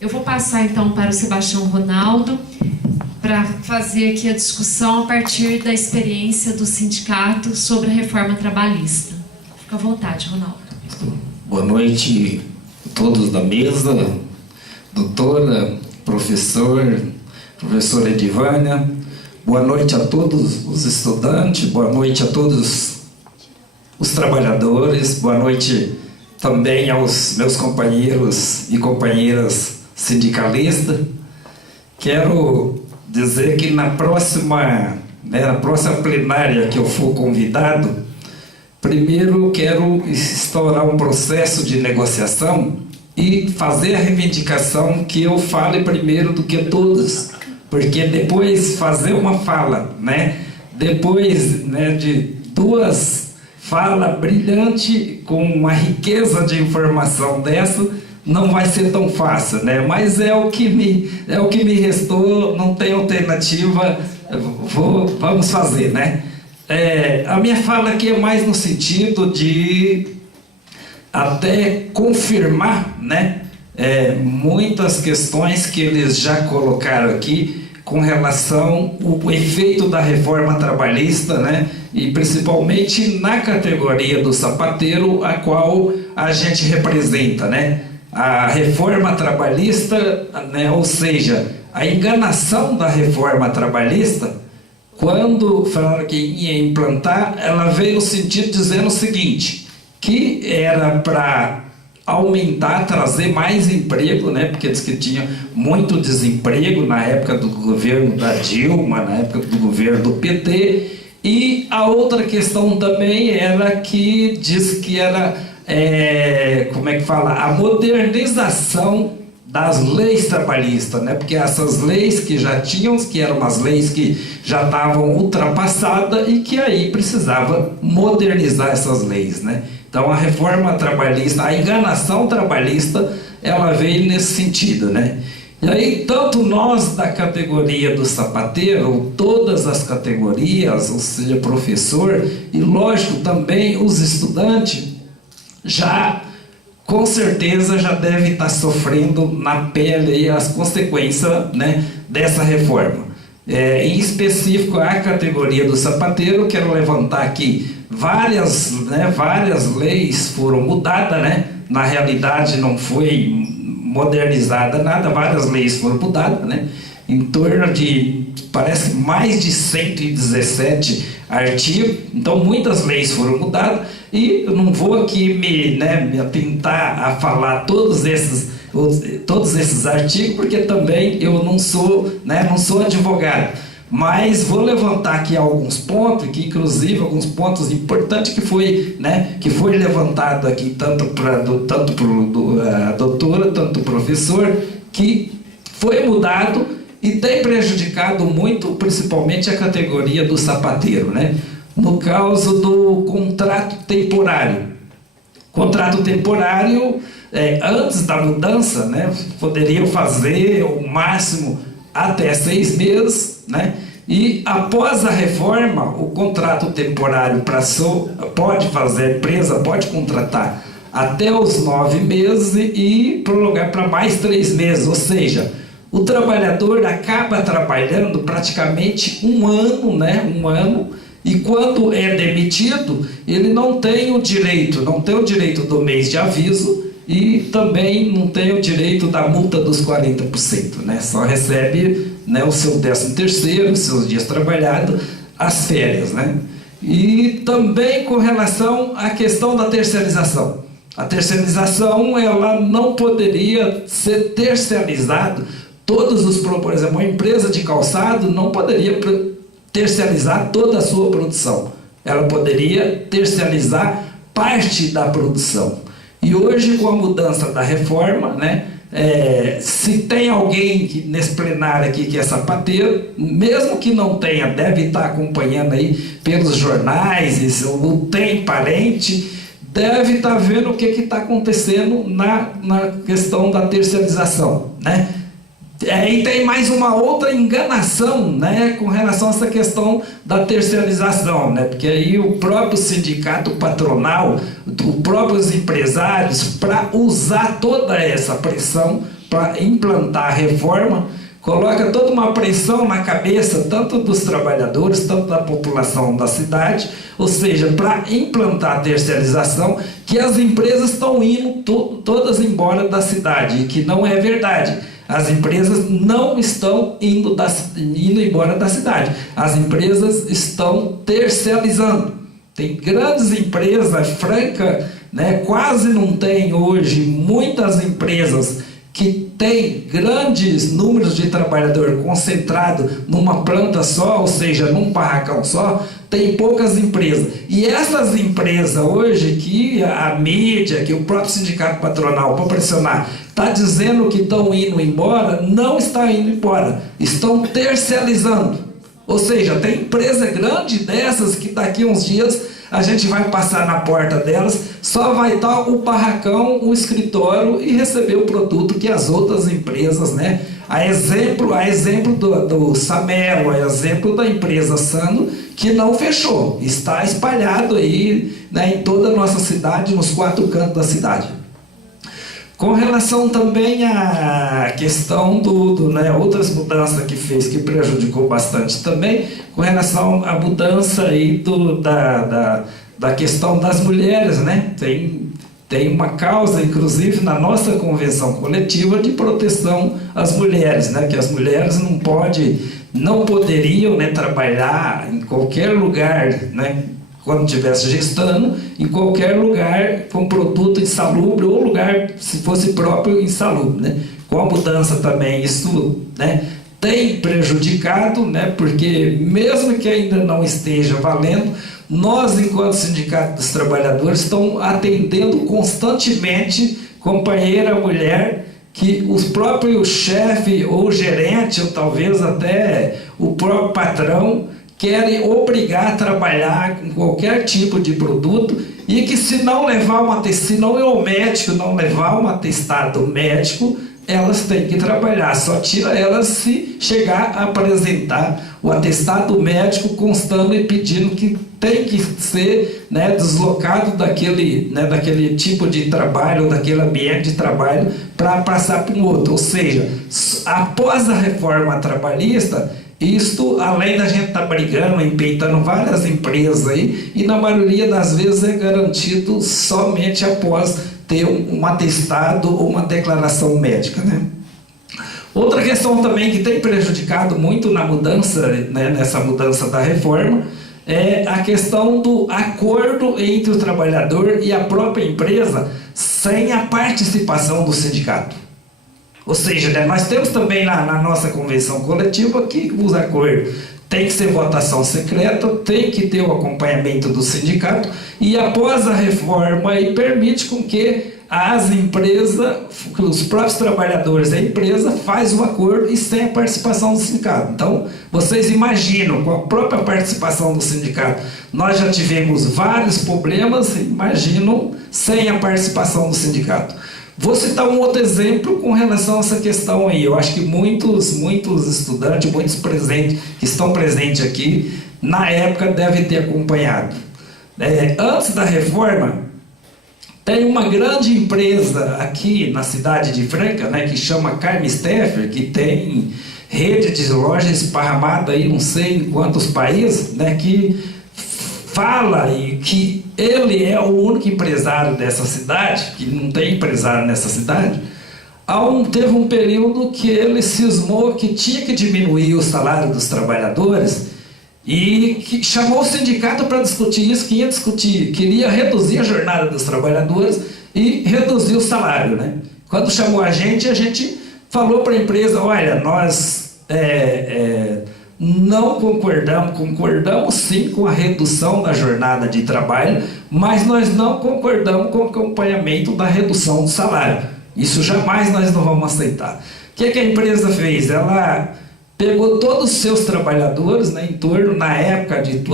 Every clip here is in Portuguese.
Eu vou passar então para o Sebastião Ronaldo para fazer aqui a discussão a partir da experiência do sindicato sobre a reforma trabalhista. Fica à vontade, Ronaldo. Boa noite a todos da mesa, doutora, professora Edivânia, boa noite a todos os estudantes, boa noite a todos os trabalhadores, boa noite também aos meus companheiros e companheiras sindicalistas. Quero dizer que na próxima plenária que eu for convidado, primeiro quero instaurar um processo de negociação e fazer a reivindicação que eu fale primeiro do que todos, porque depois fazer uma fala, depois de duas falas brilhantes com uma riqueza de informação dessa, não vai ser tão fácil, mas é o que me restou, não tem alternativa, vamos fazer, a minha fala aqui é mais no sentido de até confirmar, muitas questões que eles já colocaram aqui com relação ao efeito da reforma trabalhista, e principalmente na categoria do sapateiro, a qual a gente representa, a reforma trabalhista, ou seja, a enganação da reforma trabalhista. Quando falaram que ia implantar, ela veio no sentido dizendo o seguinte, que era para aumentar, trazer mais emprego, porque diz que tinha muito desemprego na época do governo da Dilma, na época do governo do PT, e a outra questão também era que diz que era, a modernização das leis trabalhistas, porque essas leis que já tinham, que eram umas leis que já estavam ultrapassadas e que aí precisava modernizar essas leis, Então a reforma trabalhista, a enganação trabalhista, ela veio nesse sentido, E aí tanto nós da categoria do sapateiro, todas as categorias, ou seja, professor e lógico também os estudantes, já com certeza já deve estar sofrendo na pele as consequências, dessa reforma. Em específico, a categoria do sapateiro, quero levantar aqui várias leis foram mudadas, na realidade não foi modernizada nada, várias leis foram mudadas, em torno de, parece, mais de 117 artigos, então muitas leis foram mudadas, e eu não vou aqui me atentar a falar todos esses artigos, porque também eu não sou advogado, mas vou levantar aqui alguns pontos, que inclusive alguns pontos importantes que foi levantado aqui tanto para a doutora, tanto o professor, que foi mudado e tem prejudicado muito, principalmente a categoria do sapateiro, no caso do contrato temporário. Contrato temporário, antes da mudança, poderiam fazer o máximo até 6 meses, e após a reforma, o contrato temporário pode fazer, a empresa pode contratar até os 9 meses e prolongar para mais 3 meses, ou seja, o trabalhador acaba trabalhando praticamente um ano, e quando é demitido, ele não tem o direito do mês de aviso e também não tem o direito da multa dos 40%, só recebe o seu 13º, os seus dias trabalhados, as férias, E também com relação à questão da terceirização. A terceirização, ela não poderia ser terceirizada, por exemplo, uma empresa de calçado não poderia terceirizar toda a sua produção. Ela poderia terceirizar parte da produção. E hoje, com a mudança da reforma, se tem alguém nesse plenário aqui que é sapateiro, mesmo que não tenha, deve estar acompanhando aí pelos jornais, ou tem parente, deve estar vendo o que está acontecendo na questão da terceirização, E tem mais uma outra enganação, com relação a essa questão da terceirização, porque aí o próprio sindicato patronal, os próprios empresários, para usar toda essa pressão, para implantar a reforma, coloca toda uma pressão na cabeça, tanto dos trabalhadores, tanto da população da cidade, ou seja, para implantar a terceirização, que as empresas estão indo todas embora da cidade, e que não é verdade. As empresas não estão indo embora da cidade. As empresas estão terceirizando. Tem grandes empresas, Franca, né, quase não tem hoje muitas empresas que têm grandes números de trabalhadores concentrados numa planta só, ou seja, num barracão só, tem poucas empresas. E essas empresas hoje, que a mídia, que o próprio sindicato patronal, para pressionar, está dizendo que estão indo embora, não está indo embora, estão terceirizando. Ou seja, tem empresa grande dessas que daqui a uns dias a gente vai passar na porta delas, só vai estar o barracão, o escritório e receber o produto que as outras empresas, né? A exemplo do Samelo, a exemplo da empresa Sando, que não fechou, está espalhado aí, né, em toda a nossa cidade, nos 4 cantos da cidade. Com relação também à questão né, outras mudanças que fez, que prejudicou bastante também, com relação à mudança aí da questão das mulheres, né? Tem uma causa, inclusive, na nossa convenção coletiva de proteção às mulheres, né? Que as mulheres não poderiam, né, trabalhar em qualquer lugar, né? Quando estivesse gestando, em qualquer lugar com produto insalubre ou lugar, se fosse próprio, insalubre, né? Com a mudança também, isso, né, tem prejudicado, né, porque mesmo que ainda não esteja valendo, nós, enquanto Sindicato dos Trabalhadores, estamos atendendo constantemente companheira mulher, que os próprios chefe ou gerente, ou talvez até o próprio patrão, querem obrigar a trabalhar com qualquer tipo de produto, e que se não o médico não levar um atestado médico, elas têm que trabalhar. Só tira elas se chegar a apresentar o atestado médico constando e pedindo que tem que ser, né, deslocado daquele tipo de trabalho, daquele ambiente de trabalho, para passar para um outro. Ou seja, após a reforma trabalhista, isto, além da gente estar brigando, empeitando várias empresas aí, e na maioria das vezes é garantido somente após ter um atestado ou uma declaração médica, né? Outra questão também que tem prejudicado muito na mudança, né, nessa mudança da reforma, é a questão do acordo entre o trabalhador e a própria empresa sem a participação do sindicato. Ou seja, né, nós temos também na nossa convenção coletiva que os acordos tem que ser votação secreta, tem que ter o acompanhamento do sindicato, e após a reforma aí permite com que as empresas, os próprios trabalhadores da empresa faz o acordo e sem a participação do sindicato. Então, vocês imaginam, com a própria participação do sindicato, nós já tivemos vários problemas, imaginam sem a participação do sindicato. Vou citar um outro exemplo com relação a essa questão aí. Eu acho que muitos estudantes, muitos que estão presentes aqui, na época devem ter acompanhado. Antes da reforma, tem uma grande empresa aqui na cidade de Franca, né, que chama Carme Steffer, que tem rede de lojas esparramada aí não sei em quantos países, né, que fala e que ele é o único empresário dessa cidade, que não tem empresário nessa cidade. Teve um período que ele cismou que tinha que diminuir o salário dos trabalhadores e que chamou o sindicato para discutir isso, queria reduzir a jornada dos trabalhadores e reduzir o salário, né? Quando chamou a gente falou para a empresa, olha, nós não concordamos sim com a redução da jornada de trabalho, mas nós não concordamos com o acompanhamento da redução do salário. Isso jamais nós não vamos aceitar. O que a empresa fez? Ela pegou todos os seus trabalhadores, né, em torno, na época, de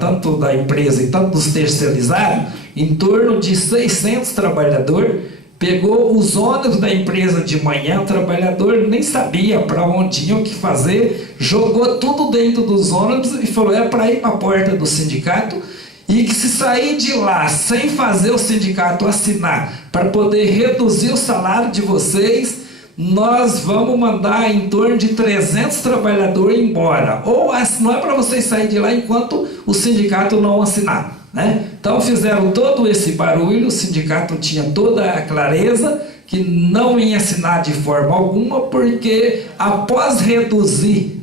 tanto da empresa e tanto dos terceirizados, em torno de 600 trabalhadores, pegou os ônibus da empresa de manhã, o trabalhador nem sabia para onde tinha, o que fazer, jogou tudo dentro dos ônibus e falou, é para ir para a porta do sindicato, e que se sair de lá sem fazer o sindicato assinar para poder reduzir o salário de vocês, nós vamos mandar em torno de 300 trabalhadores embora. Ou não é para vocês saírem de lá enquanto o sindicato não assinar, né? Então fizeram todo esse barulho, o sindicato tinha toda a clareza que não ia assinar de forma alguma, porque após reduzir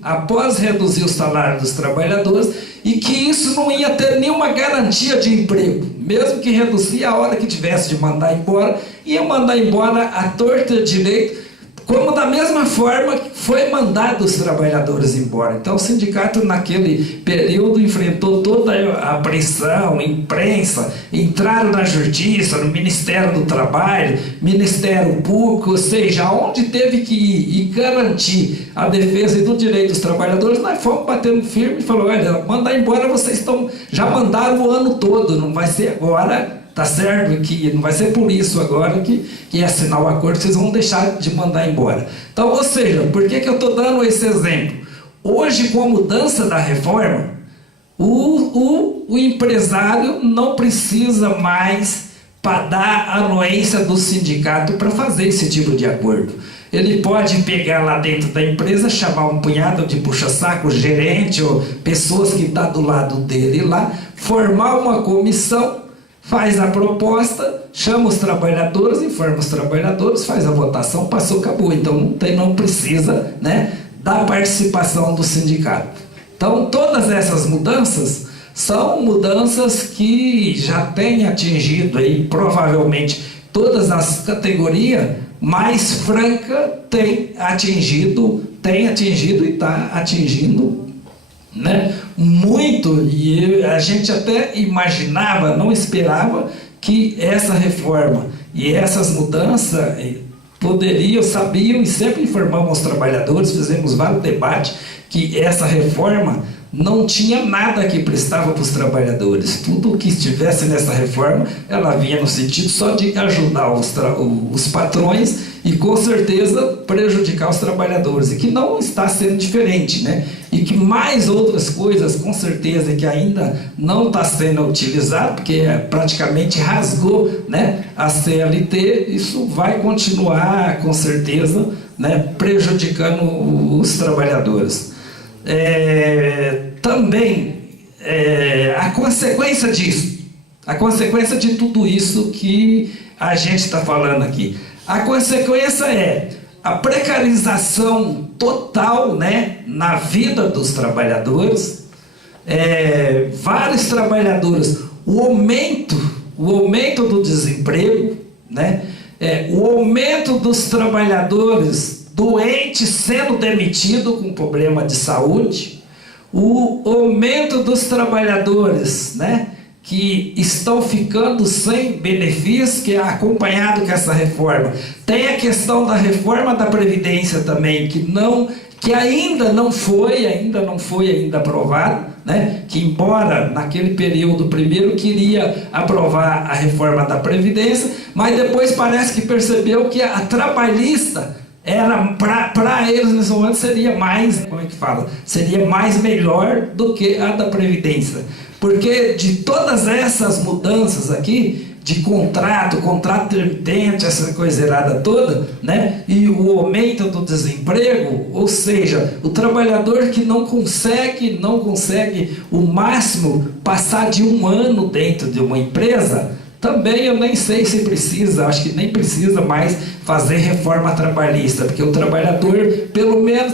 o salário dos trabalhadores, e que isso não ia ter nenhuma garantia de emprego, mesmo que reduzir a hora que tivesse de mandar embora, ia mandar embora à torta e à direito, como da mesma forma que foi mandado os trabalhadores embora. Então o sindicato naquele período enfrentou toda a pressão, imprensa, entraram na justiça, no Ministério do Trabalho, Ministério Público, ou seja, onde teve que ir e garantir a defesa e do direito dos trabalhadores, nós fomos batendo firme e falou: olha, mandar embora vocês já mandaram o ano todo, não vai ser agora. Tá certo que não vai ser por isso agora que assinar o acordo vocês vão deixar de mandar embora. Então, ou seja, por que eu estou dando esse exemplo? Hoje, com a mudança da reforma, o empresário não precisa mais pagar a anuência do sindicato para fazer esse tipo de acordo. Ele pode pegar lá dentro da empresa, chamar um punhado de puxa-saco, gerente ou pessoas que estão do lado dele lá, formar uma comissão, faz a proposta, chama os trabalhadores, informa os trabalhadores, faz a votação, passou, acabou. Então não precisa, né, da participação do sindicato. Então todas essas mudanças são mudanças que já têm atingido aí, provavelmente todas as categorias mais francas têm atingido e está atingindo, né, muito, e a gente até imaginava, não esperava que essa reforma e essas mudanças sabiam e sempre informamos aos trabalhadores, fizemos vários debates, que essa reforma não tinha nada que prestava para os trabalhadores. Tudo que estivesse nessa reforma, ela vinha no sentido só de ajudar os patrões e com certeza prejudicar os trabalhadores, e que não está sendo diferente, né? E que mais outras coisas, com certeza, que ainda não está sendo utilizado, porque praticamente rasgou, né, a CLT, isso vai continuar, com certeza, né, prejudicando os trabalhadores. Também a consequência disso, a consequência de tudo isso que a gente está falando aqui, a consequência é a precarização total, né, na vida dos trabalhadores, vários trabalhadores, o aumento do desemprego, né, o aumento dos trabalhadores doentes sendo demitidos com problema de saúde, o aumento dos trabalhadores, né, que estão ficando sem benefício, que é acompanhado com essa reforma. Tem a questão da reforma da Previdência também, que ainda não foi aprovado, né? Que embora naquele período primeiro queria aprovar a reforma da Previdência, mas depois parece que percebeu que a trabalhista era, para eles nesse momento, seria mais, seria mais melhor do que a da Previdência. Porque de todas essas mudanças aqui, de contrato intermitente, essa coisa errada toda, né? E o aumento do desemprego, ou seja, o trabalhador que não consegue o máximo passar de um ano dentro de uma empresa, também eu nem sei se precisa, acho que nem precisa mais fazer reforma trabalhista, porque o trabalhador, pelo menos,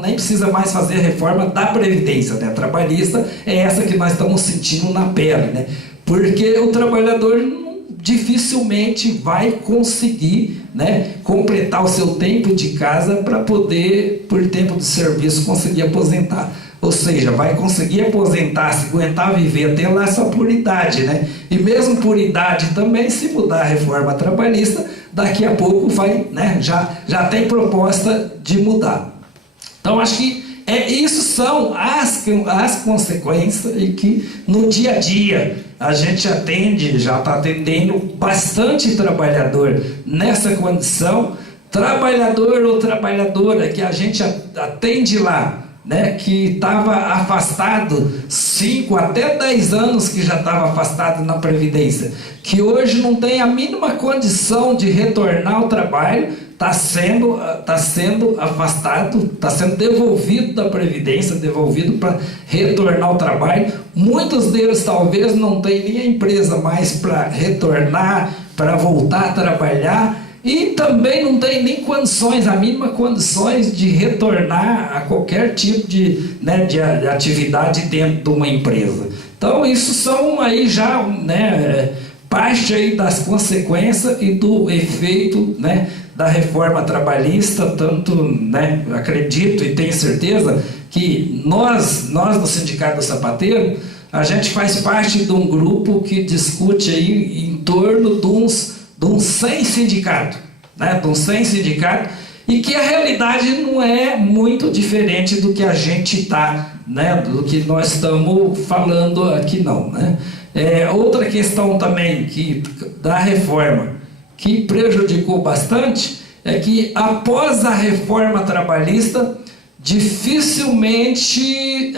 nem precisa mais fazer a reforma da Previdência, né? A trabalhista é essa que nós estamos sentindo na pele, né? Porque o trabalhador dificilmente vai conseguir, né, completar o seu tempo de casa para poder, por tempo de serviço, conseguir aposentar. Ou seja, vai conseguir aposentar, se aguentar viver até lá só por idade, né? E mesmo por idade também, se mudar a reforma trabalhista, daqui a pouco vai, né, já tem proposta de mudar. Então, acho que isso são as consequências e que no dia a dia a gente já está atendendo bastante trabalhador nessa condição, trabalhador ou trabalhadora que a gente atende lá, né, que estava afastado 5 até 10 anos, que já estava afastado na Previdência, que hoje não tem a mínima condição de retornar ao trabalho, está sendo afastado, está sendo devolvido da Previdência, devolvido para retornar ao trabalho. Muitos deles talvez não tenham nem a empresa mais para retornar, para voltar a trabalhar, e também não tem nem condições, a mínima condições de retornar a qualquer tipo de atividade dentro de uma empresa. Então isso são aí já parte aí das consequências e do efeito da reforma trabalhista, tanto acredito e tenho certeza que nós do Sindicato do Sapateiro, a gente faz parte de um grupo que discute aí em torno de uns 100 sindicatos, de uns 100 sindicatos, e que a realidade não é muito diferente do que a gente está, do que nós estamos falando aqui não, outra questão também da reforma que prejudicou bastante é que após a reforma trabalhista dificilmente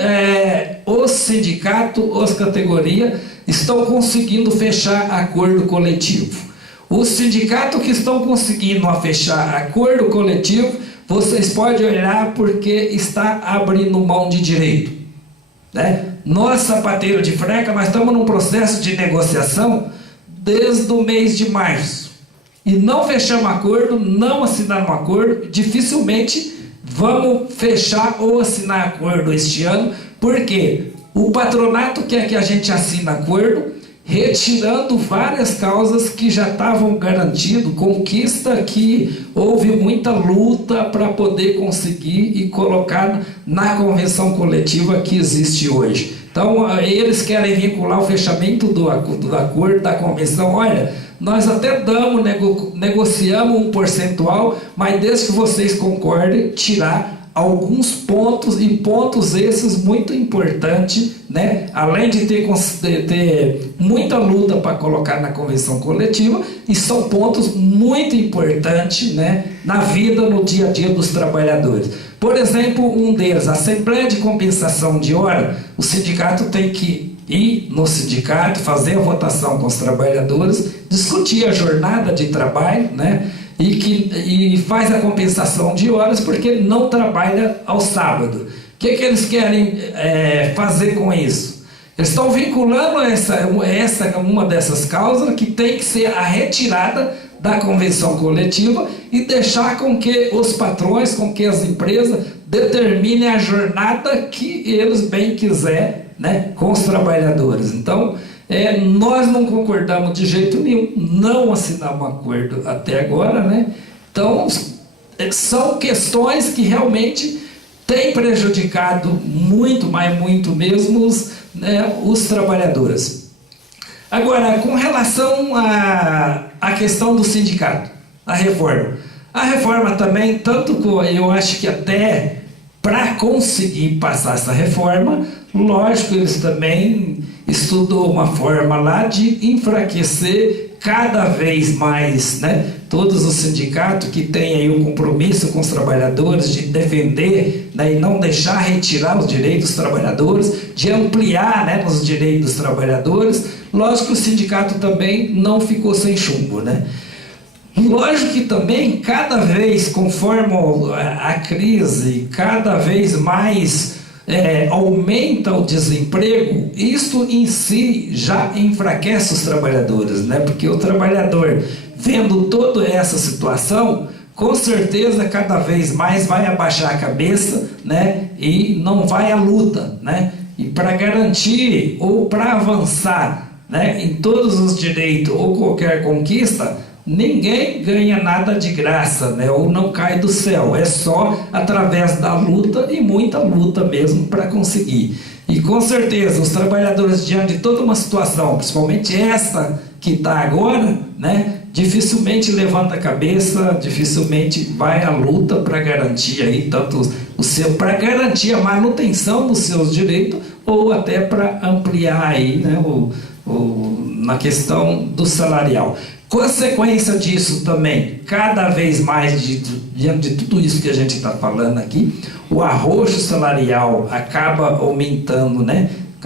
os sindicatos, as categorias estão conseguindo fechar acordo coletivo. Os sindicatos que estão conseguindo fechar acordo coletivo, vocês podem olhar porque está abrindo mão de direito. Nós, sapateiros de Franca, nós estamos num processo de negociação desde o mês de março. E não fechamos acordo, não assinamos acordo, dificilmente vamos fechar ou assinar acordo este ano, porque o patronato quer que a gente assine acordo, retirando várias causas que já estavam garantidas, conquista que houve muita luta para poder conseguir e colocar na convenção coletiva que existe hoje. Então, eles querem vincular o fechamento do acordo da convenção. Olha, nós até negociamos um percentual, mas desde que vocês concordem, tirar alguns pontos, e pontos esses muito importantes, além de ter muita luta para colocar na convenção coletiva, e são pontos muito importantes na vida, no dia a dia dos trabalhadores. Por exemplo, um deles, a Assembleia de Compensação de Hora, o sindicato tem que ir no sindicato, fazer a votação com os trabalhadores, discutir a jornada de trabalho, e faz a compensação de horas porque não trabalha ao sábado. O que eles querem fazer com isso? Eles estão vinculando uma dessas causas que tem que ser a retirada da convenção coletiva e deixar com que os patrões, com que as empresas determinem a jornada que eles bem quiserem, com os trabalhadores. Então, nós não concordamos de jeito nenhum, não assinamos um acordo até agora, Então, são questões que realmente têm prejudicado muito, mas muito mesmo os trabalhadores. Agora, com relação à questão do sindicato, a reforma também, tanto que eu acho que até para conseguir passar essa reforma, lógico, eles também estudou uma forma lá de enfraquecer cada vez mais, todos os sindicatos que têm aí um compromisso com os trabalhadores de defender, e não deixar retirar os direitos dos trabalhadores, de ampliar, os direitos dos trabalhadores. Lógico que o sindicato também não ficou sem chumbo, Lógico que também, cada vez, conforme a crise, cada vez mais aumenta o desemprego, isso em si já enfraquece os trabalhadores, porque o trabalhador, vendo toda essa situação, com certeza cada vez mais vai abaixar a cabeça, e não vai à luta, e para garantir ou para avançar, em todos os direitos ou qualquer conquista, ninguém ganha nada de graça, ou não cai do céu, é só através da luta, e muita luta mesmo para conseguir. E com certeza os trabalhadores, diante de toda uma situação, principalmente essa que está agora, dificilmente levanta a cabeça, dificilmente vai à luta para garantir aí tanto para garantir a manutenção dos seus direitos, ou até para ampliar aí, na questão do salarial. Consequência disso também, cada vez mais, diante de tudo isso que a gente está falando aqui, o arroxo salarial acaba aumentando,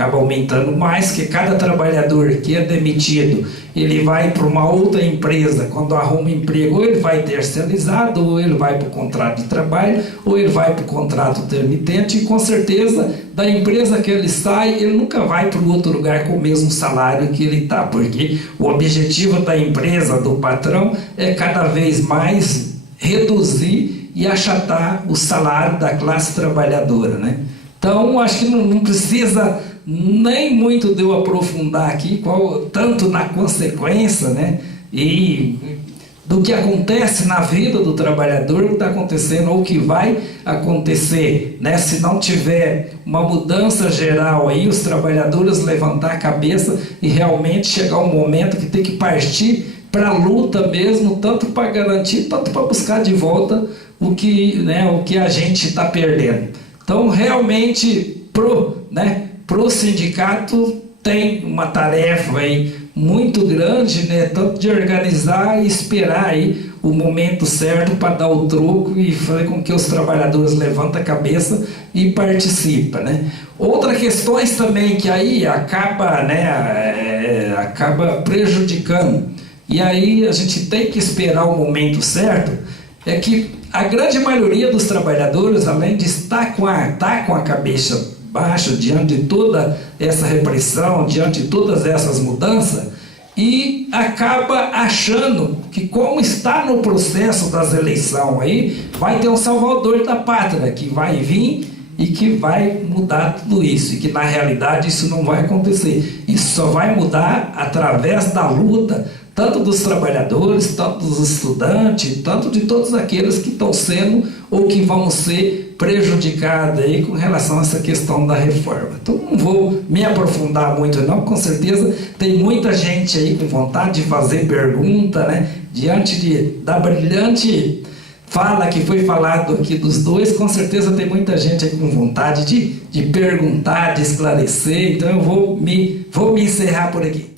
acaba aumentando mais, que cada trabalhador que é demitido, ele vai para uma outra empresa, quando arruma emprego, ou ele vai terceirizado, ou ele vai para o contrato de trabalho, ou ele vai para o contrato intermitente, e com certeza, da empresa que ele sai, ele nunca vai para o outro lugar com o mesmo salário que ele está, porque o objetivo da empresa, do patrão, é cada vez mais reduzir e achatar o salário da classe trabalhadora, né? Então, acho que não precisa nem muito de eu aprofundar aqui, tanto na consequência, né, e do que acontece na vida do trabalhador, o que está acontecendo ou o que vai acontecer, né, se não tiver uma mudança geral aí, os trabalhadores levantar a cabeça e realmente chegar um momento que tem que partir para a luta mesmo, tanto para garantir, tanto para buscar de volta o que a gente está perdendo. Então, realmente, pro sindicato tem uma tarefa aí muito grande, né, tanto de organizar e esperar aí o momento certo para dar o troco e fazer com que os trabalhadores levantem a cabeça e participem, né. Outras questões também que aí acaba prejudicando, e aí a gente tem que esperar o momento certo, é que a grande maioria dos trabalhadores, além de estar com a cabeça baixa diante de toda essa repressão, diante de todas essas mudanças, e acaba achando que, como está no processo das eleições aí, vai ter um salvador da pátria que vai vir e que vai mudar tudo isso, e que na realidade isso não vai acontecer. Isso só vai mudar através da luta, tanto dos trabalhadores, tanto dos estudantes, tanto de todos aqueles que estão sendo ou que vão ser prejudicados aí com relação a essa questão da reforma. Então não vou me aprofundar muito não, com certeza tem muita gente aí com vontade de fazer pergunta, né? Diante da brilhante fala que foi falado aqui dos dois, com certeza tem muita gente aí com vontade de perguntar, de esclarecer, então eu vou me encerrar por aqui.